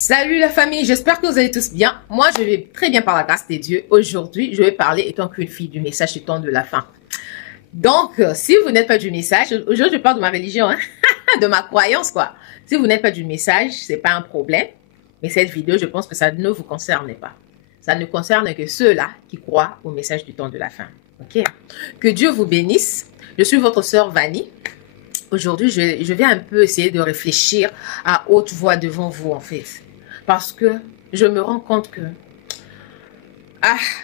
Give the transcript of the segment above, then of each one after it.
Salut la famille, j'espère que vous allez tous bien. Moi, je vais très bien par la grâce des dieux. Aujourd'hui, je vais parler, étant qu'une fille, du message du temps de la fin. Donc, si vous n'êtes pas du message, aujourd'hui, je parle de ma religion, hein, de ma croyance, quoi. Si vous n'êtes pas du message, c'est pas un problème. Mais cette vidéo, je pense que ça ne vous concerne pas. Ça ne concerne que ceux-là qui croient au message du temps de la fin. Ok? Que Dieu vous bénisse. Je suis votre sœur Vanny. Aujourd'hui, je vais un peu essayer de réfléchir à haute voix devant vous, en fait. Parce que je me rends compte que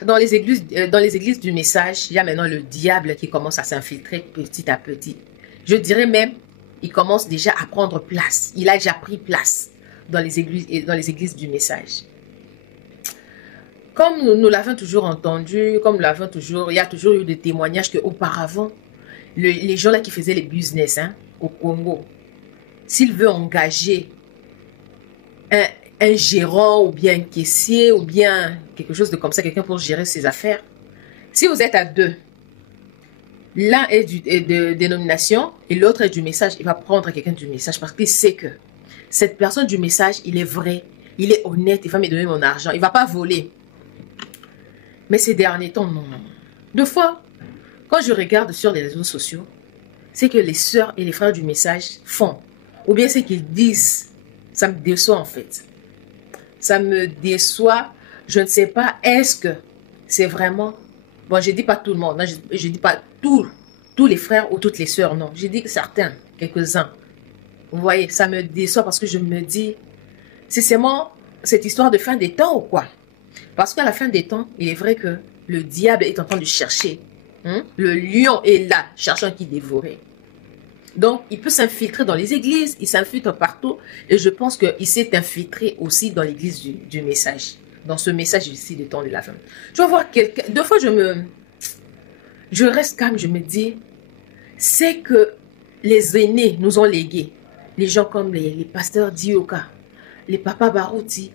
dans les églises du message, il y a maintenant le diable qui commence à s'infiltrer petit à petit. Je dirais même, il commence déjà à prendre place. Il a déjà pris place dans les églises du message. Comme nous l'avons toujours entendu, il y a toujours eu des témoignages qu'auparavant, les gens là qui faisaient les business au Congo, s'il veut engager un gérant ou bien un caissier ou bien quelque chose de comme ça, quelqu'un pour gérer ses affaires. Si vous êtes à deux, l'un est de dénomination et l'autre est du message, il va prendre quelqu'un du message parce qu'il sait que cette personne du message, il est vrai, il est honnête, il va me donner mon argent, il ne va pas voler. Mais ces derniers temps, non. Deux fois, quand je regarde sur les réseaux sociaux, c'est que les sœurs et les frères du message font, ou bien c'est qu'ils disent, ça me déçoit en fait. Ça me déçoit. Je ne sais pas, est-ce que c'est vraiment... Bon, je ne dis pas tout le monde, non, je ne dis pas tous les frères ou toutes les sœurs, non. Je dis que certains, quelques-uns. Vous voyez, ça me déçoit parce que je me dis, c'est seulement cette histoire de fin des temps ou quoi? Parce qu'à la fin des temps, il est vrai que le diable est en train de chercher. Le lion est là, cherchant qui dévorer. Donc, il peut s'infiltrer dans les églises, il s'infiltre partout. Et je pense qu'il s'est infiltré aussi dans l'église du message. Dans ce message ici du temps de la fin. Je vais voir quelqu'un... Deux fois, je reste calme, je me dis, c'est que les aînés nous ont légué. Les gens comme les pasteurs Dioka, les papas Barouti.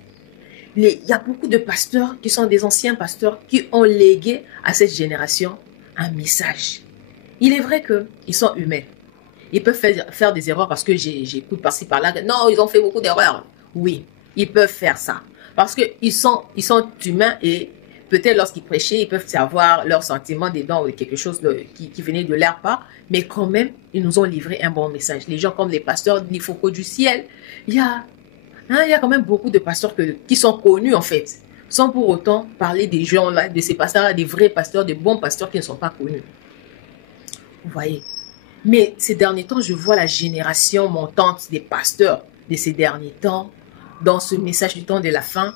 Il y a beaucoup de pasteurs qui sont des anciens pasteurs qui ont légué à cette génération un message. Il est vrai qu'ils sont humains. Ils peuvent faire des erreurs parce que j'écoute par-ci par-là. Non, ils ont fait beaucoup d'erreurs. Oui, ils peuvent faire ça. Parce qu'ils sont humains et peut-être lorsqu'ils prêchaient, ils peuvent avoir leurs sentiments dedans ou quelque chose qui venait de leur part. Mais quand même, ils nous ont livré un bon message. Les gens comme les pasteurs Nifoko du ciel, il y a quand même beaucoup de pasteurs qui sont connus en fait. Sans pour autant parler des gens là, de ces pasteurs-là, des vrais pasteurs, des bons pasteurs qui ne sont pas connus. Vous voyez? Mais ces derniers temps, je vois la génération montante des pasteurs de ces derniers temps, dans ce message du temps de la fin.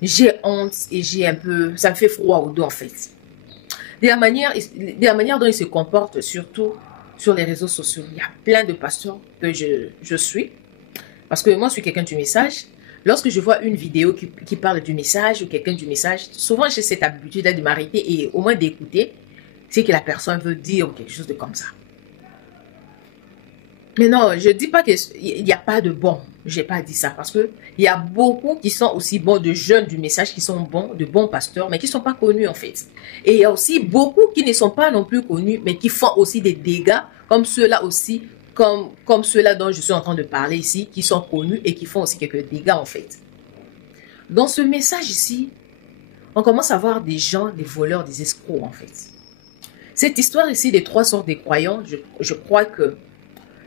J'ai honte et ça me fait froid au dos en fait. De la manière dont ils se comportent, surtout sur les réseaux sociaux. Il y a plein de pasteurs que je suis. Parce que moi, je suis quelqu'un du message. Lorsque je vois une vidéo qui parle du message ou quelqu'un du message, souvent j'ai cette habitude de m'arrêter et au moins d'écouter ce que la personne veut dire ou quelque chose de comme ça. Mais non, je ne dis pas qu'il n'y a pas de bons. Je n'ai pas dit ça parce qu'il y a beaucoup qui sont aussi bons, de jeunes du message qui sont bons, de bons pasteurs, mais qui ne sont pas connus en fait. Et il y a aussi beaucoup qui ne sont pas non plus connus, mais qui font aussi des dégâts, comme ceux-là aussi, comme ceux-là dont je suis en train de parler ici, qui sont connus et qui font aussi quelques dégâts en fait. Dans ce message ici, on commence à voir des gens, des voleurs, des escrocs en fait. Cette histoire ici des trois sortes de croyants, je crois que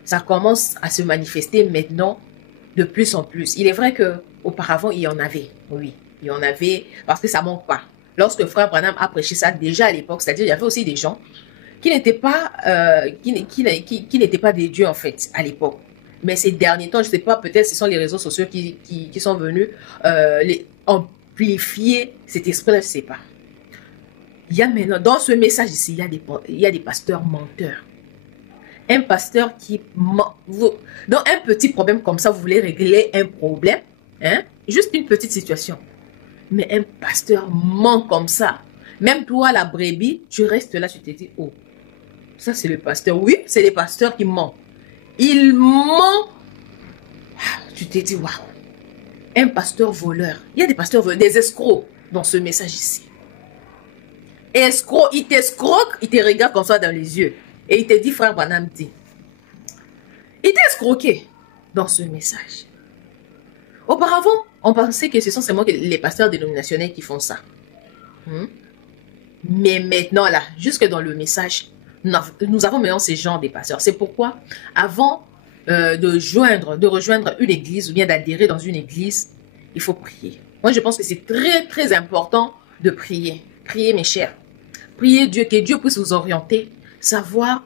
ça commence à se manifester maintenant de plus en plus. Il est vrai qu'auparavant, il y en avait. Oui, il y en avait parce que ça ne manque pas. Lorsque Frère Branham a prêché ça déjà à l'époque, c'est-à-dire il y avait aussi des gens qui n'étaient pas, qui n'étaient pas des dieux en fait à l'époque. Mais ces derniers temps, je ne sais pas, peut-être ce sont les réseaux sociaux qui sont venus amplifier cet esprit-là, je ne sais pas. Il y a maintenant, dans ce message ici, il y a des pasteurs menteurs. Un pasteur qui ment. Dans un petit problème comme ça, vous voulez régler un problème, juste une petite situation. Mais un pasteur ment comme ça. Même toi, la brebis, tu restes là, tu te dis, oh, ça c'est le pasteur. Oui, c'est les pasteurs qui mentent. Il ment. Tu te dis, waouh, un pasteur voleur. Il y a des pasteurs voleurs, des escrocs dans ce message ici. Escroc, il t'escroque, il te regarde comme ça dans les yeux. Et il te dit, Frère Branham dit. Il t'a escroqué dans ce message. Auparavant, on pensait que ce sont seulement les pasteurs dénominationnels qui font ça. Hmm? Mais maintenant, là, jusque dans le message, nous avons maintenant ces genres de pasteurs. C'est pourquoi, avant de rejoindre une église ou bien d'adhérer dans une église, il faut prier. Moi, je pense que c'est très, très important de prier. Priez, mes chers. Priez Dieu, que Dieu puisse vous orienter, savoir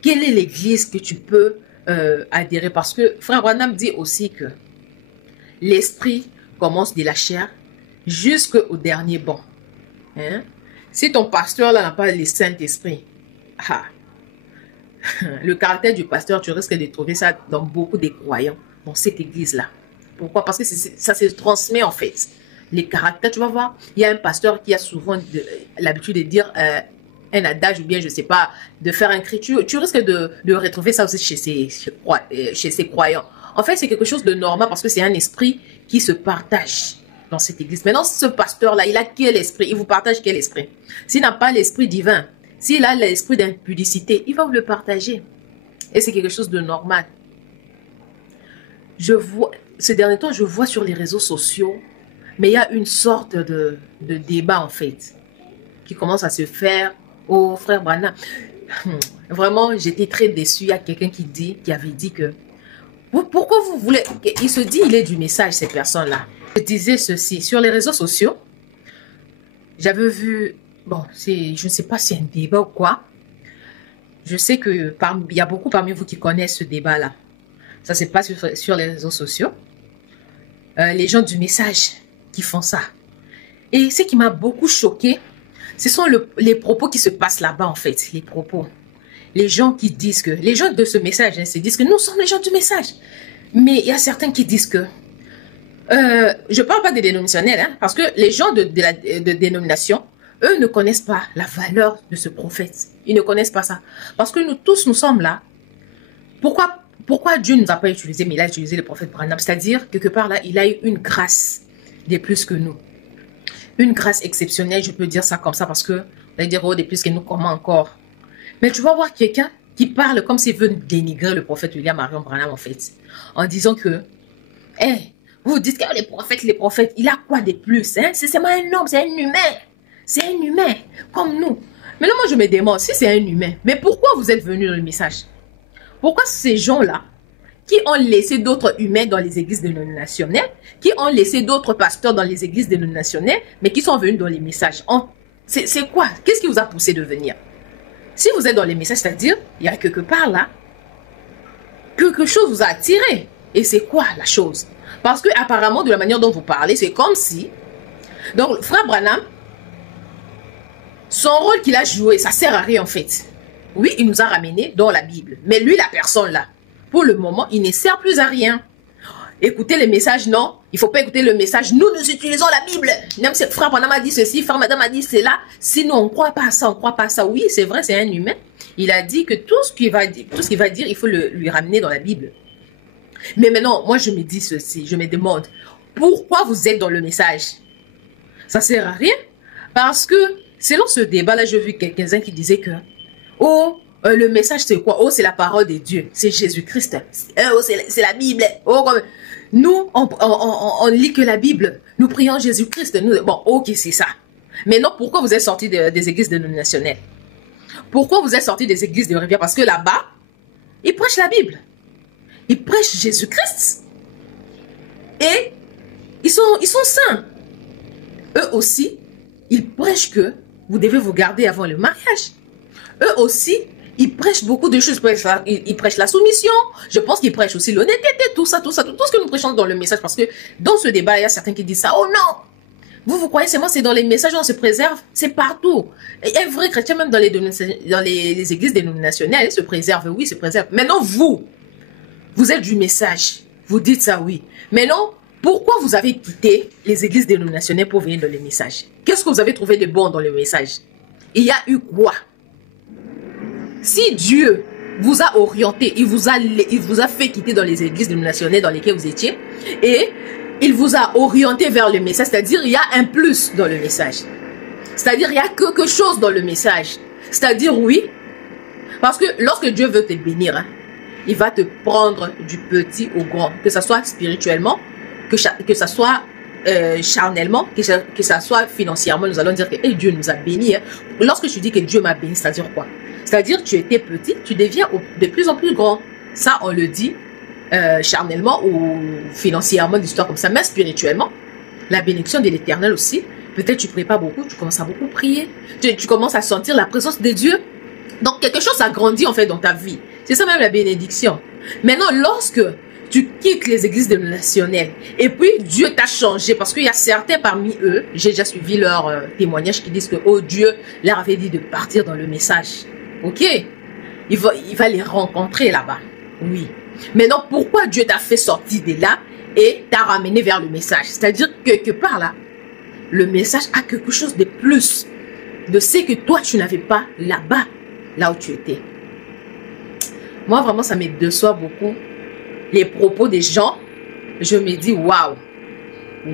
quelle est l'église que tu peux adhérer. Parce que Frère Branham dit aussi que l'esprit commence de la chair jusqu'au dernier banc. Hein? Si ton pasteur là n'a pas le Saint-Esprit, le caractère du pasteur, tu risques de trouver ça dans beaucoup des croyants, dans cette église-là. Pourquoi? Parce que ça se transmet en fait. Les caractères, tu vas voir, il y a un pasteur qui a souvent l'habitude de dire un adage ou bien, je ne sais pas, de faire un cri. Tu risques de retrouver ça aussi chez ces croyants. En fait, c'est quelque chose de normal parce que c'est un esprit qui se partage dans cette église. Maintenant, ce pasteur-là, il a quel esprit? Il vous partage quel esprit? S'il n'a pas l'esprit divin, s'il a l'esprit d'impudicité, il va vous le partager. Et c'est quelque chose de normal. Ces derniers temps, je vois sur les réseaux sociaux, mais il y a une sorte de débat, en fait, qui commence à se faire au frère Branham. Vraiment, j'étais très déçue. Il y a quelqu'un qui avait dit que pourquoi vous voulez... Il se dit, il est du message, ces personnes-là. Je disais ceci, sur les réseaux sociaux, j'avais vu... Bon, je ne sais pas si c'est un débat ou quoi. Je sais qu'il y a beaucoup parmi vous qui connaissent ce débat-là. Ça se passe sur les réseaux sociaux. Les gens du message qui font ça. Et ce qui m'a beaucoup choqué, ce sont les propos qui se passent là-bas, en fait. Les propos. Les gens qui disent que... Les gens de ce message se disent que nous sommes les gens du message. Mais il y a certains qui disent que... je ne parle pas des dénominationnels, hein, parce que les gens de dénomination, eux ne connaissent pas la valeur de ce prophète. Ils ne connaissent pas ça. Parce que nous tous, nous sommes là. Pourquoi Dieu ne nous a pas utilisé, mais il a utilisé le prophète Branham? C'est-à-dire, quelque part là, il a eu une grâce de plus que nous. Une grâce exceptionnelle, je peux dire ça comme ça, parce que, on va dire, oh, de plus que nous, comment encore? Mais tu vas voir quelqu'un qui parle comme s'il veut dénigrer le prophète William Marion Branham, en fait. En disant que, vous dites que les prophètes, il a quoi de plus, hein? C'est seulement un homme, c'est un humain. C'est un humain, comme nous. Mais là, moi, je me demande, si c'est un humain, mais pourquoi vous êtes venus dans le message? Pourquoi ces gens-là, qui ont laissé d'autres humains dans les églises dénominationnelles, qui ont laissé d'autres pasteurs dans les églises dénominationnelles, mais qui sont venus dans les messages, c'est quoi? Qu'est-ce qui vous a poussé de venir? Si vous êtes dans les messages, c'est-à-dire, il y a quelque part là, quelque chose vous a attiré. Et c'est quoi la chose? Parce que apparemment, de la manière dont vous parlez, c'est comme si... Donc, Frère Branham, son rôle qu'il a joué, ça sert à rien en fait. Oui, il nous a ramenés dans la Bible. Mais lui, la personne là, pour le moment, il ne sert plus à rien. Écoutez les messages, non. Il ne faut pas écouter le message. Nous utilisons la Bible. Même si Frère Branham a dit ceci, Frère Madame a dit cela. Sinon, on ne croit pas à ça, on ne croit pas à ça. Oui, c'est vrai, c'est un humain. Il a dit que tout ce qu'il va dire, il faut lui ramener dans la Bible. Mais maintenant, moi, je me dis ceci. Je me demande, pourquoi vous êtes dans le message? Ça ne sert à rien. Parce que, selon ce débat-là, j'ai vu quelqu'un qui disait que, le message c'est quoi? Oh, c'est la parole de Dieu. C'est Jésus-Christ. Oh, c'est la Bible. Oh, nous, on lit que la Bible. Nous prions Jésus-Christ. Bon, ok, c'est ça. Mais non, pourquoi vous êtes sortis des églises dénominationnelles? Pourquoi vous êtes sortis des églises de rivière? Parce que là-bas, ils prêchent la Bible. Ils prêchent Jésus-Christ. Et ils sont saints. Eux aussi, ils prêchent que vous devez vous garder avant le mariage. Eux aussi, ils prêchent beaucoup de choses. Ils prêchent la soumission. Je pense qu'ils prêchent aussi l'honnêteté, tout ce que nous prêchons dans le message. Parce que dans ce débat, il y a certains qui disent ça. Oh non! Vous croyez seulement c'est dans les messages, on se préserve? C'est partout. Et un vrai chrétien, même dans les églises dénominationnelles, se préserve. Oui, se préserve. Maintenant, vous êtes du message. Vous dites ça, oui. Maintenant, pourquoi vous avez quitté les églises dénominationnelles pour venir dans les messages? Qu'est-ce que vous avez trouvé de bon dans le message? Il y a eu quoi? Si Dieu vous a orienté, il vous a fait quitter dans les églises dénominationnelles dans lesquelles vous étiez, et il vous a orienté vers le message, c'est-à-dire il y a un plus dans le message. C'est-à-dire il y a quelque chose dans le message. C'est-à-dire oui, parce que lorsque Dieu veut te bénir, hein, il va te prendre du petit au grand, que ce soit spirituellement que ça soit charnellement, que ça soit financièrement, nous allons dire que hey, Dieu nous a bénis. Hein. Lorsque je dis que Dieu m'a béni, c'est-à-dire quoi? C'est-à-dire tu étais petit, tu deviens de plus en plus grand. Ça, on le dit charnellement ou financièrement, d'histoire comme ça, mais spirituellement, la bénédiction de l'Éternel aussi. Peut-être tu ne pries pas beaucoup, tu commences à beaucoup prier. Tu commences à sentir la présence de Dieu. Donc, quelque chose a grandi en fait dans ta vie. C'est ça même la bénédiction. Maintenant, lorsque tu quittes les églises dénominationnelles et puis Dieu t'a changé parce qu'il y a certains parmi eux, j'ai déjà suivi leur témoignage qui disent que oh, Dieu leur avait dit de partir dans le message. Ok, il va les rencontrer là-bas. Oui. Maintenant, pourquoi Dieu t'a fait sortir de là et t'a ramené vers le message? C'est-à-dire que quelque part là, le message a quelque chose de plus de ce que toi tu n'avais pas là-bas, là où tu étais. Moi vraiment ça me déçoit beaucoup les propos des gens. Je me dis waouh,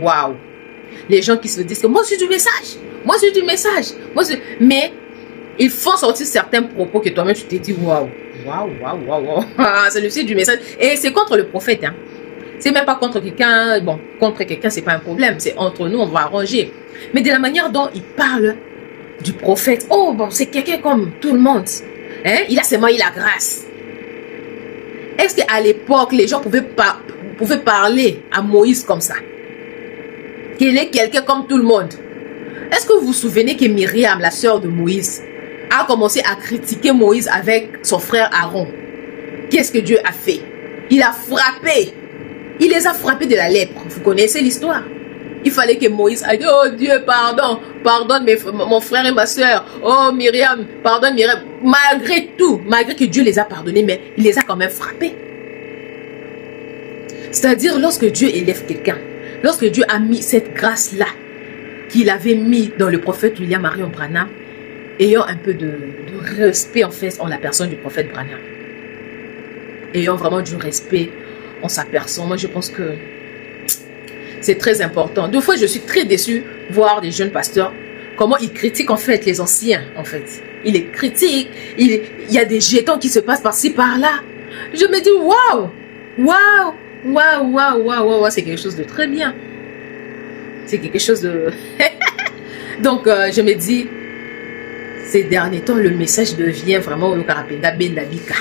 waouh. Les gens qui se disent que moi je suis du message, moi je suis du message, mais ils font sortir certains propos que toi-même tu t'es dit waouh, waouh, waouh, waouh, waouh. C'est le site du message et c'est contre le prophète. Hein. C'est même pas contre quelqu'un, bon, contre quelqu'un, c'est pas un problème, c'est entre nous, on va arranger. Mais de la manière dont il parle du prophète, oh, bon, c'est quelqu'un comme tout le monde. Hein? Il a seulement eu la grâce. Est-ce qu'à l'époque, les gens pouvaient parler à Moïse comme ça? Qu'il est quelqu'un comme tout le monde. Est-ce que vous vous souvenez que Myriam, la sœur de Moïse, a commencé à critiquer Moïse avec son frère Aaron? Qu'est-ce que Dieu a fait? Il a frappé. Il les a frappés de la lèpre. Vous connaissez l'histoire. Il fallait que Moïse aille dire, oh Dieu, pardon, pardonne mon frère et ma soeur. Oh Myriam, pardonne Myriam. Malgré tout, malgré que Dieu les a pardonnés, mais il les a quand même frappés. C'est-à-dire lorsque Dieu élève quelqu'un, lorsque Dieu a mis cette grâce-là, qu'il avait mis dans le prophète William Marion Branham, ayant un peu de respect en fait en la personne du prophète Branham. Ayant vraiment du respect en sa personne. Moi, je pense que c'est très important. Deux fois, je suis très déçue de voir des jeunes pasteurs, comment ils critiquent en fait les anciens, en fait. Ils les critiquent, il y a des jetons qui se passent par-ci, par-là. Je me dis, waouh, waouh, waouh, waouh, waouh, waouh, c'est quelque chose de très bien. C'est quelque chose de... Donc, je me dis, ces derniers temps, le message devient vraiment le carapenda ben labika.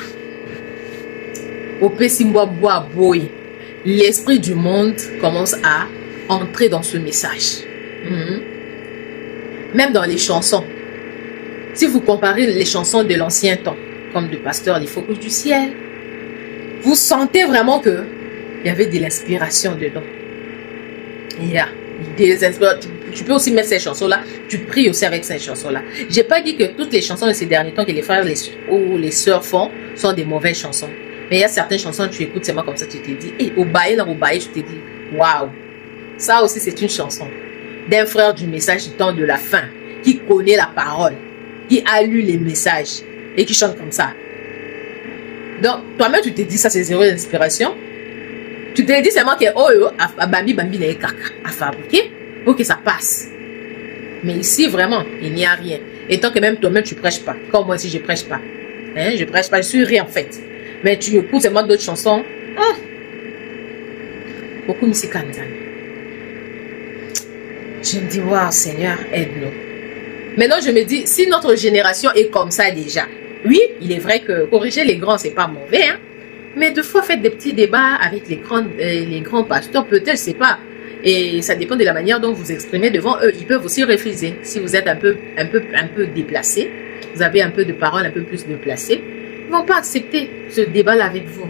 L'esprit du monde commence à entrer dans ce message. Même dans les chansons. Si vous comparez les chansons de l'ancien temps, comme de Pasteur Les Focus du Ciel, vous sentez vraiment que il y avait de l'inspiration dedans. Tu peux aussi mettre ces chansons-là, tu pries aussi avec ces chansons-là. Je n'ai pas dit que toutes les chansons de ces derniers temps que les frères ou les sœurs font sont des mauvaises chansons. Mais il y a certaines chansons, tu écoutes seulement comme ça, tu te dis, et au bail, tu te dis, waouh, ça aussi c'est une chanson d'un frère du message du temps de la fin, qui connaît la parole, qui a lu les messages et qui chante comme ça. Donc, toi-même, tu te dis, ça c'est zéro inspiration. Tu te dis seulement que, oh, Bambi, n'est caca à fabriquer pour que ça passe. Mais ici, vraiment, il n'y a rien. Et tant que même toi-même, tu prêches pas. Comme moi, si je prêche pas. Hein, je prêche pas, je suis rien en fait. Mais tu écoutes seulement d'autres chansons. Beaucoup de musique. Je me dis, waouh, Seigneur, aide-nous. Maintenant, je me dis, si notre génération est comme ça déjà, oui, il est vrai que corriger les grands, c'est pas mauvais, hein. Mais deux fois, faites des petits débats avec les grands pasteurs, peut-être, je sais pas. Et ça dépend de la manière dont vous exprimez devant eux. Ils peuvent aussi refuser. Si vous êtes un peu déplacé, vous avez un peu de paroles un peu plus déplacées, ils ne vont pas accepter ce débat-là avec vous.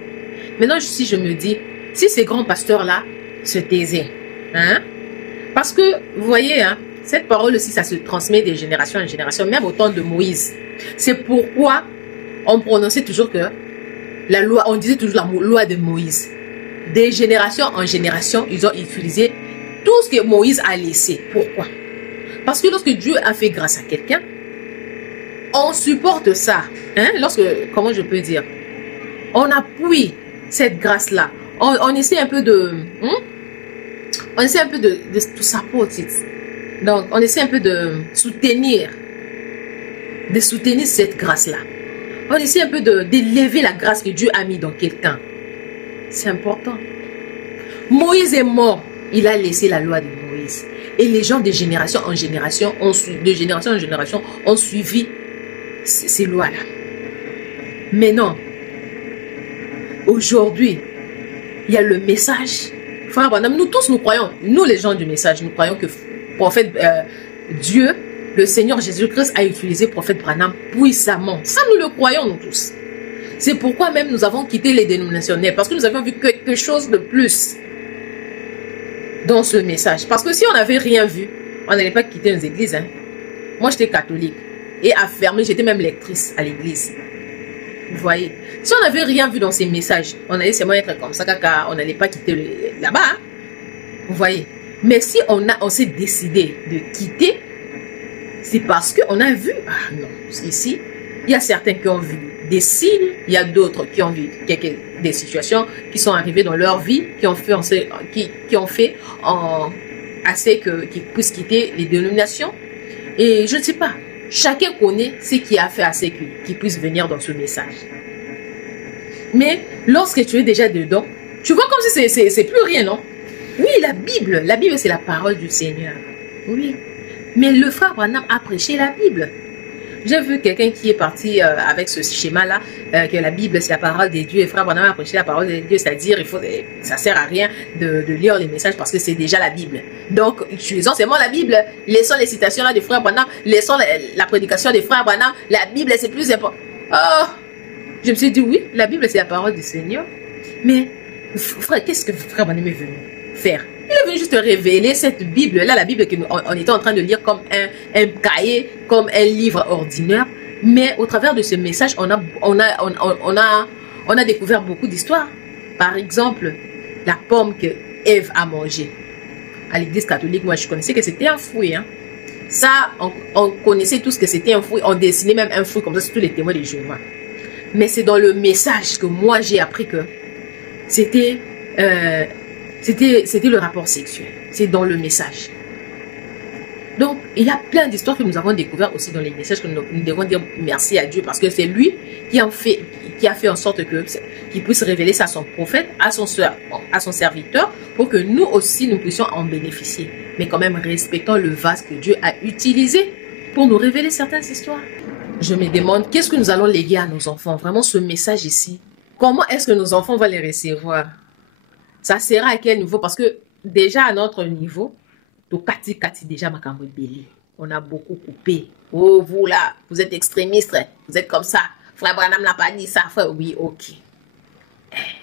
Maintenant, si je me dis, si ces grands pasteurs-là se taisaient, hein, parce que, vous voyez, hein, cette parole aussi, ça se transmet de génération en génération, même au temps de Moïse. C'est pourquoi on prononçait toujours que la loi, on disait toujours la loi de Moïse. Des générations en génération, ils ont utilisé tout ce que Moïse a laissé. Pourquoi? Parce que lorsque Dieu a fait grâce à quelqu'un, on supporte ça. Hein? Comment je peux dire? On appuie cette grâce-là. On essaie un peu de... on essaie un peu de support it. Donc, on essaie un peu de soutenir cette grâce-là. On essaie un peu d'élever la grâce que Dieu a mis dans quelqu'un. C'est important. Moïse est mort il a laissé la loi de Moïse. Et les gens de génération en génération ont suivi ces lois-là. Mais non, aujourd'hui, il y a le message. Frère Branham, nous tous, nous croyons, nous les gens du message, nous croyons que prophète Dieu, le Seigneur Jésus-Christ a utilisé prophète Branham puissamment. Ça, nous le croyons, nous tous. C'est pourquoi même nous avons quitté les dénominationnels, parce que nous avions vu quelque chose de plus dans ce message. Parce que si on n'avait rien vu, on n'allait pas quitter nos églises. Hein. Moi, j'étais catholique et affermée, j'étais même lectrice à l'église. Vous voyez, si on n'avait rien vu dans ces messages, on allait seulement être comme ça, caca, on n'allait pas quitter là-bas. Hein. Vous voyez. Mais si on s'est décidé de quitter, c'est parce qu'on a vu. Ah non, ici, il y a certains qui ont vu des signes, il y a d'autres qui ont vu des situations qui sont arrivées dans leur vie, qui ont fait assez qu'ils puissent quitter les dénominations. Et je ne sais pas, chacun connaît ce qui a fait assez qu'ils puissent venir dans ce message. Mais lorsque tu es déjà dedans, tu vois comme si c'est plus rien, non? Oui, la Bible c'est la parole du Seigneur. Oui, mais le frère Branham a prêché la Bible. J'ai vu quelqu'un qui est parti avec ce schéma-là, que la Bible, c'est la parole de Dieu. Et frère Branham a prêché la parole de Dieu, c'est-à-dire, ça sert à rien de lire les messages parce que c'est déjà la Bible. Donc, utilisons seulement la Bible. Laissons les citations là de frère Branham, laissons la prédication de frère Branham. La Bible, c'est plus important. Oh, je me suis dit, oui, la Bible, c'est la parole du Seigneur. Mais, frère, qu'est-ce que frère Branham est venu faire? Il est venu juste révéler cette Bible-là, la Bible qu'on était en train de lire comme un cahier, comme un livre ordinaire. Mais au travers de ce message, on a découvert beaucoup d'histoires. Par exemple, la pomme que Ève a mangée. À l'église catholique, moi, je connaissais que c'était un fruit. Hein. Ça, on connaissait tous que c'était un fruit. On dessinait même un fruit comme ça sur tous les témoins de Jéhovah. Mais c'est dans le message que moi, j'ai appris que c'était le rapport sexuel. C'est dans le message. Donc, il y a plein d'histoires que nous avons découvertes aussi dans les messages que nous devons dire merci à Dieu parce que c'est lui qui a fait en sorte qu'il puisse révéler ça à son prophète, à son serviteur, pour que nous aussi, nous puissions en bénéficier. Mais quand même, respectons le vase que Dieu a utilisé pour nous révéler certaines histoires. Je me demande, qu'est-ce que nous allons léguer à nos enfants? Vraiment, ce message ici, comment est-ce que nos enfants vont les recevoir? Ça sera à quel niveau? Parce que déjà à notre niveau, Kati déjà Makambo Belé. On a beaucoup coupé. Oh, vous là, vous êtes extrémistes, vous êtes comme ça. Frère Branham n'a pas dit ça, frère. Oui, ok.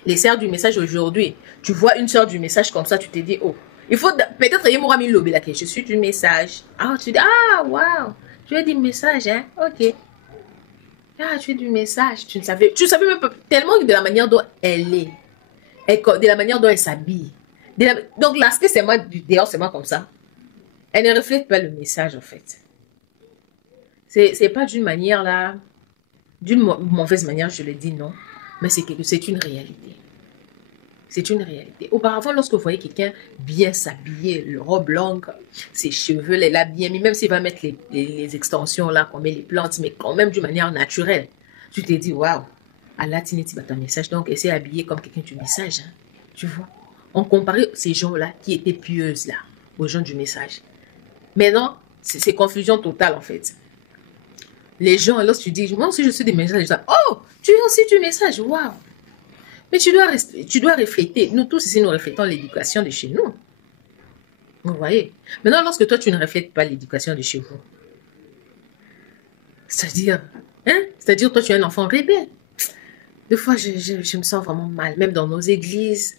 Les sœurs du message aujourd'hui, tu vois une sœur du message comme ça, tu te dis, oh, il faut peut-être je suis du message. Ah, tu dis, ah, waouh, tu es du message, hein, ok. Ah, tu es du message. Tu ne savais même pas tellement de la manière dont elle est. De la manière dont elle s'habille. Donc, l'aspect, c'est moi, du dehors, c'est moi comme ça. Elle ne reflète pas le message, en fait. C'est pas d'une manière, là, d'une mauvaise manière, je le dis, non. Mais c'est une réalité. C'est une réalité. Auparavant, lorsque vous voyez quelqu'un bien s'habiller, le robe longue, ses cheveux, elle a bien mis, même s'il va mettre les extensions, là, qu'on met les plantes, mais quand même d'une manière naturelle, tu te dis, waouh, Allah Tineti va ton message. Donc, essaie d'habiller comme quelqu'un du message, hein, tu vois. On comparait ces gens-là qui étaient pieuses, là, aux gens du message. Maintenant, c'est confusion totale, en fait. Les gens, lorsque tu dis, moi aussi je suis des messages, oh, tu es aussi du message, waouh. Mais tu dois refléter. Nous tous ici, nous reflétons l'éducation de chez nous. Vous voyez. Maintenant, lorsque toi, tu ne reflètes pas l'éducation de chez vous, c'est-à-dire, toi, tu es un enfant rebelle. Des fois, je me sens vraiment mal, même dans nos églises.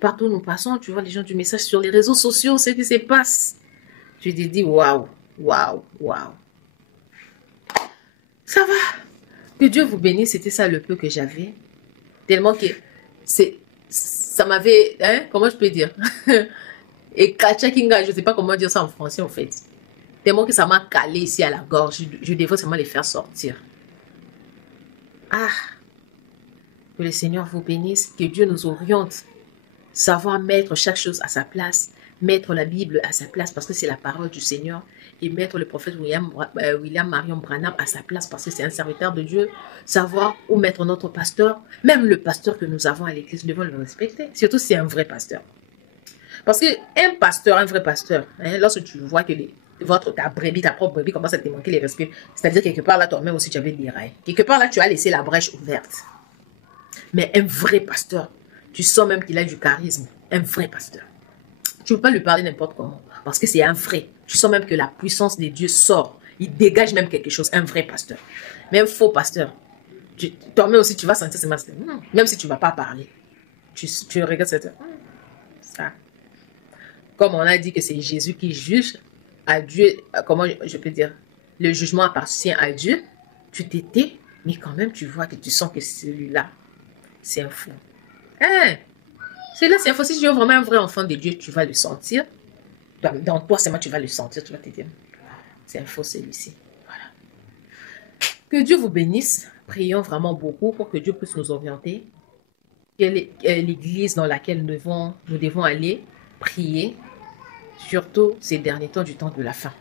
Partout où nous passons, tu vois les gens du message sur les réseaux sociaux, ce qui se passe. Tu te dis, waouh, waouh, waouh. Ça va. Que Dieu vous bénisse, c'était ça le peu que j'avais. Tellement que ça m'avait, comment je peux dire? Et Kachakinga, je ne sais pas comment dire ça en français en fait. Tellement que ça m'a calé ici à la gorge. Je devrais seulement les faire sortir. Ah, que le Seigneur vous bénisse, que Dieu nous oriente. Savoir mettre chaque chose à sa place, mettre la Bible à sa place parce que c'est la parole du Seigneur et mettre le prophète William Marion Branham à sa place parce que c'est un serviteur de Dieu. Savoir où mettre notre pasteur, même le pasteur que nous avons à l'église, nous devons le respecter, surtout si c'est un vrai pasteur. Parce qu'un pasteur, un vrai pasteur, hein, lorsque tu vois que ta brebis, ta propre brebis commence à te manquer les respects, c'est-à-dire quelque part là, toi-même aussi, tu avais des rails. Quelque part là, tu as laissé la brèche ouverte. Mais un vrai pasteur, tu sens même qu'il a du charisme. Un vrai pasteur. Tu ne peux pas lui parler n'importe comment. Parce que c'est un vrai. Tu sens même que la puissance de Dieu sort. Il dégage même quelque chose. Un vrai pasteur. Mais un faux pasteur, toi-même aussi, tu vas sentir ce masque. Même si tu ne vas pas parler. Tu regardes cette... Ça. Comme on a dit que c'est Jésus qui juge, à Dieu, comment je peux dire, le jugement appartient à Dieu, tu t'étais, mais quand même tu vois que tu sens que celui-là, c'est un fou. Hein? Celui-là, c'est un fou. Si tu es vraiment un vrai enfant de Dieu, tu vas le sentir. Dans toi seulement, tu vas le sentir, tu vas te dire, c'est un faux celui-ci. Voilà. Que Dieu vous bénisse. Prions vraiment beaucoup pour que Dieu puisse nous orienter. Quelle est l'église dans laquelle nous devons aller prier, surtout ces derniers temps du temps de la fin.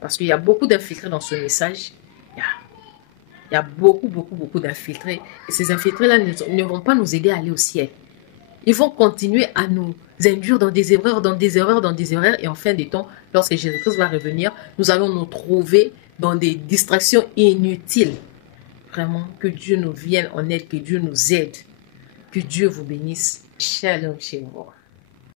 Parce qu'il y a beaucoup d'infiltrés dans ce message. Il y a beaucoup d'infiltrés. Et ces infiltrés-là ne vont pas nous aider à aller au ciel. Ils vont continuer à nous induire dans des erreurs, Et en fin de temps, lorsque Jésus-Christ va revenir, nous allons nous trouver dans des distractions inutiles. Vraiment, que Dieu nous vienne en aide, que Dieu nous aide. Que Dieu vous bénisse. Shalom chez vous.